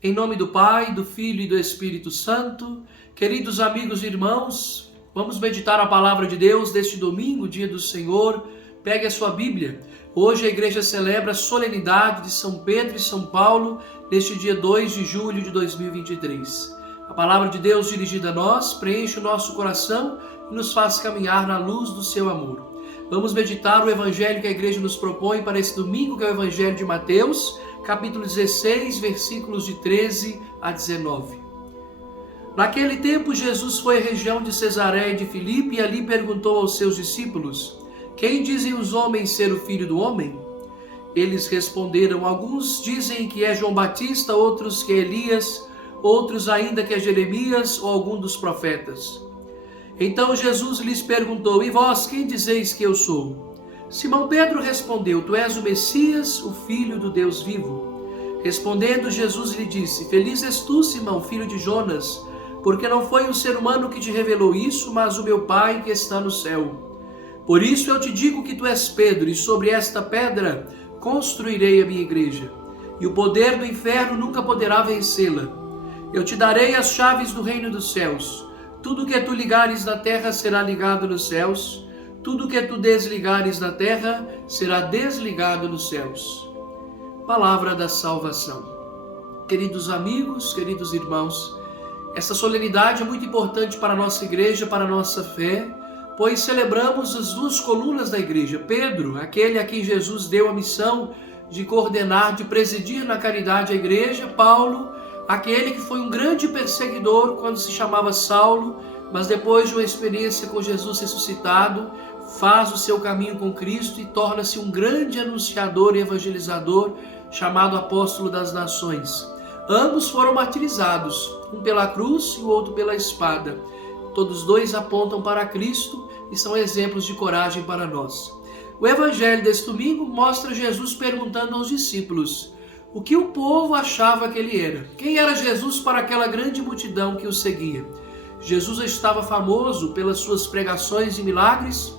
Em nome do Pai, do Filho e do Espírito Santo, queridos amigos e irmãos, vamos meditar a palavra de Deus deste domingo, dia do Senhor. Pegue a sua Bíblia. Hoje a igreja celebra a solenidade de São Pedro e São Paulo, neste dia 2 de julho de 2023. A palavra de Deus dirigida a nós preenche o nosso coração e nos faz caminhar na luz do seu amor. Vamos meditar o evangelho que a igreja nos propõe para esse domingo, que é o evangelho de Mateus, capítulo 16, versículos de 13 a 19. Naquele tempo, Jesus foi à região de Cesareia de Filipe e ali perguntou aos seus discípulos: quem dizem os homens ser o Filho do Homem? Eles responderam: alguns dizem que é João Batista, outros que é Elias, outros ainda que é Jeremias ou algum dos profetas. Então Jesus lhes perguntou: e vós, quem dizeis que eu sou? Simão Pedro respondeu: tu és o Messias, o Filho do Deus vivo. Respondendo, Jesus lhe disse: feliz és tu, Simão, filho de Jonas, porque não foi um ser humano que te revelou isso, mas o meu Pai que está no céu. Por isso eu te digo que tu és Pedro, e sobre esta pedra construirei a minha igreja, e o poder do inferno nunca poderá vencê-la. Eu te darei as chaves do reino dos céus. Tudo que tu ligares na terra será ligado nos céus, tudo que tu desligares na terra será desligado nos céus. Palavra da salvação. Queridos amigos, queridos irmãos, essa solenidade é muito importante para a nossa igreja, para a nossa fé, pois celebramos as duas colunas da igreja. Pedro, aquele a quem Jesus deu a missão de coordenar, de presidir na caridade a igreja. Paulo, aquele que foi um grande perseguidor quando se chamava Saulo, mas depois de uma experiência com Jesus ressuscitado, faz o seu caminho com Cristo e torna-se um grande anunciador e evangelizador, chamado apóstolo das nações. Ambos foram martirizados, um pela cruz e o outro pela espada. Todos dois apontam para Cristo e são exemplos de coragem para nós. O evangelho deste domingo mostra Jesus perguntando aos discípulos o que o povo achava que ele era. Quem era Jesus para aquela grande multidão que o seguia? Jesus estava famoso pelas suas pregações e milagres,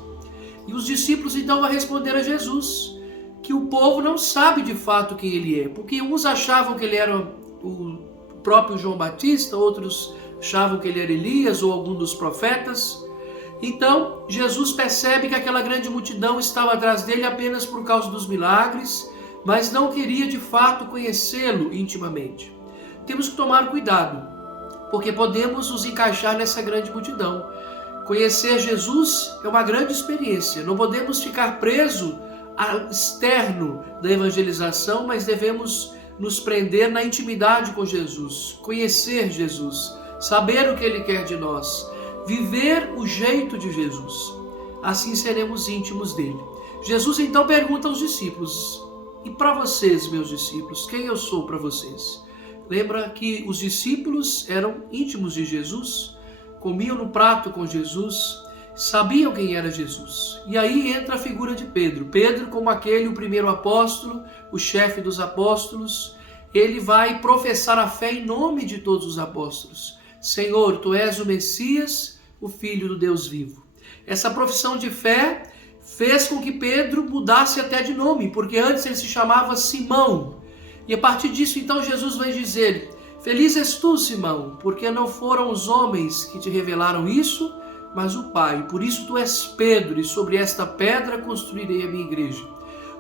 e os discípulos então vão responder a Jesus que o povo não sabe de fato quem ele é, porque uns achavam que ele era o próprio João Batista, outros achavam que ele era Elias ou algum dos profetas. Então Jesus percebe que aquela grande multidão estava atrás dele apenas por causa dos milagres, mas não queria de fato conhecê-lo intimamente. Temos que tomar cuidado, porque podemos nos encaixar nessa grande multidão. Conhecer Jesus é uma grande experiência, não podemos ficar presos ao externo da evangelização, mas devemos nos prender na intimidade com Jesus, conhecer Jesus, saber o que Ele quer de nós, viver o jeito de Jesus. Assim seremos íntimos dele. Jesus então pergunta aos discípulos: e para vocês, meus discípulos, quem eu sou para vocês? Lembra que os discípulos eram íntimos de Jesus, comiam no prato com Jesus, sabiam quem era Jesus. E aí entra a figura de Pedro. Pedro, como aquele, o primeiro apóstolo, o chefe dos apóstolos, ele vai professar a fé em nome de todos os apóstolos. Senhor, tu és o Messias, o Filho do Deus vivo. Essa profissão de fé fez com que Pedro mudasse até de nome, porque antes ele se chamava Simão. E a partir disso, então, Jesus vai dizer: feliz és tu, Simão, porque não foram os homens que te revelaram isso, mas o Pai. Por isso tu és Pedro, e sobre esta pedra construirei a minha igreja.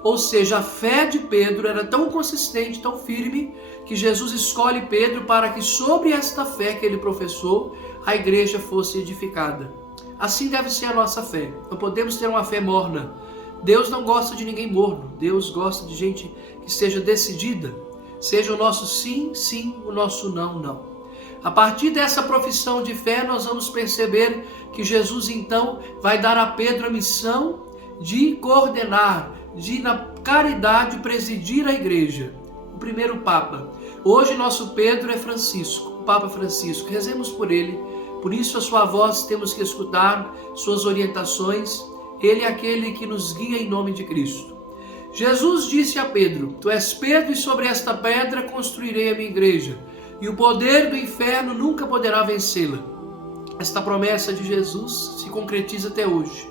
Ou seja, a fé de Pedro era tão consistente, tão firme, que Jesus escolhe Pedro para que sobre esta fé que ele professou, a igreja fosse edificada. Assim deve ser a nossa fé. Não podemos ter uma fé morna. Deus não gosta de ninguém morno. Deus gosta de gente que seja decidida. Seja o nosso sim, sim, o nosso não, não. A partir dessa profissão de fé, nós vamos perceber que Jesus então vai dar a Pedro a missão de coordenar, de na caridade presidir a igreja. O primeiro Papa. Hoje nosso Pedro é Francisco, o Papa Francisco. Rezemos por ele. Por isso a sua voz temos que escutar, suas orientações. Ele é aquele que nos guia em nome de Cristo. Jesus disse a Pedro: tu és Pedro, e sobre esta pedra construirei a minha igreja, e o poder do inferno nunca poderá vencê-la. Esta promessa de Jesus se concretiza até hoje.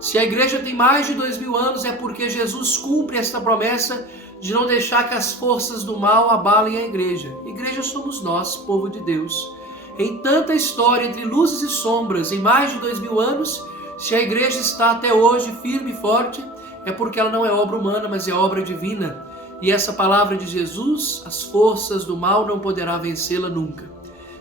Se a igreja tem mais de 2000 anos, é porque Jesus cumpre esta promessa de não deixar que as forças do mal abalem a igreja. Igreja somos nós, povo de Deus. Em tanta história entre luzes e sombras, em mais de 2000 anos, se a igreja está até hoje firme e forte, é porque ela não é obra humana, mas é obra divina. E essa palavra de Jesus, as forças do mal não poderá vencê-la nunca.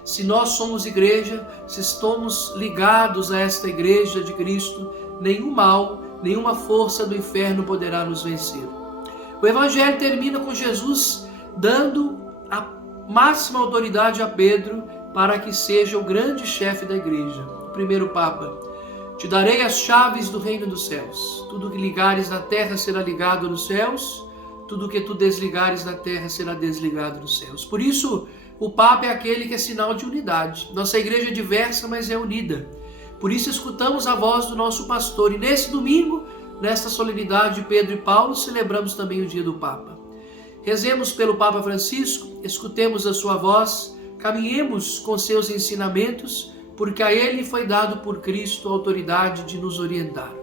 Se nós somos igreja, se estamos ligados a esta igreja de Cristo, nenhum mal, nenhuma força do inferno poderá nos vencer. O Evangelho termina com Jesus dando a máxima autoridade a Pedro para que seja o grande chefe da igreja. O primeiro Papa: te darei as chaves do reino dos céus. Tudo que ligares na terra será ligado nos céus, tudo que tu desligares na terra será desligado nos céus. Por isso, o Papa é aquele que é sinal de unidade. Nossa igreja é diversa, mas é unida. Por isso escutamos a voz do nosso pastor. E nesse domingo, nesta solenidade de Pedro e Paulo, celebramos também o dia do Papa. Rezemos pelo Papa Francisco, escutemos a sua voz, caminhemos com seus ensinamentos, porque a ele foi dado por Cristo a autoridade de nos orientar.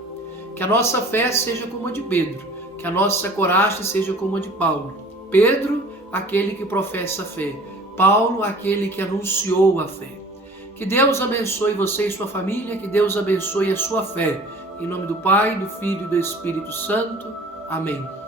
Que a nossa fé seja como a de Pedro, que a nossa coragem seja como a de Paulo. Pedro, aquele que professa a fé. Paulo, aquele que anunciou a fé. Que Deus abençoe você e sua família, que Deus abençoe a sua fé. Em nome do Pai, do Filho e do Espírito Santo. Amém.